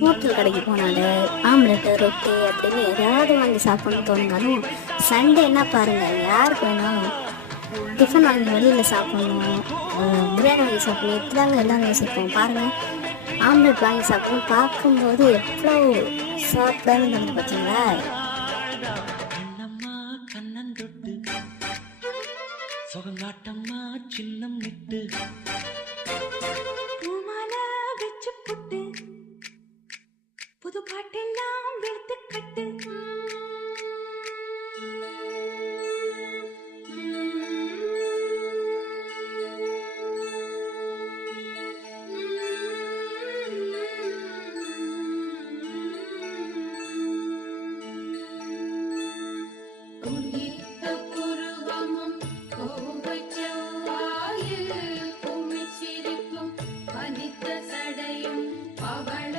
Hotel கடைக்கு போனாலே omelette ரொட்டி அப்படின்னு ஏதாவது வாங்கி சாப்பிடணும்னு தோணுனாலும் சண்டேன்னா பாருங்கள் யாருக்கு வேணும் டிஃபன் வாங்கி வெளியில் சாப்பிடணும், பிரியாணி வாங்கி சாப்பிடணும், இப்படி தாங்க எல்லாம் யோசிப்போம். பாருங்கள் ஆம்லெட் வாங்கி சாப்பிடணும் பார்க்கும்போது எவ்வளோ சாப்பிடான்னு தோணுது பார்த்தீங்களா. சொகங்காட்டம்மா சின்னம் விட்டு பூமால வச்சு புட்டு புது பாட்டெல்லாம் வெளுத்து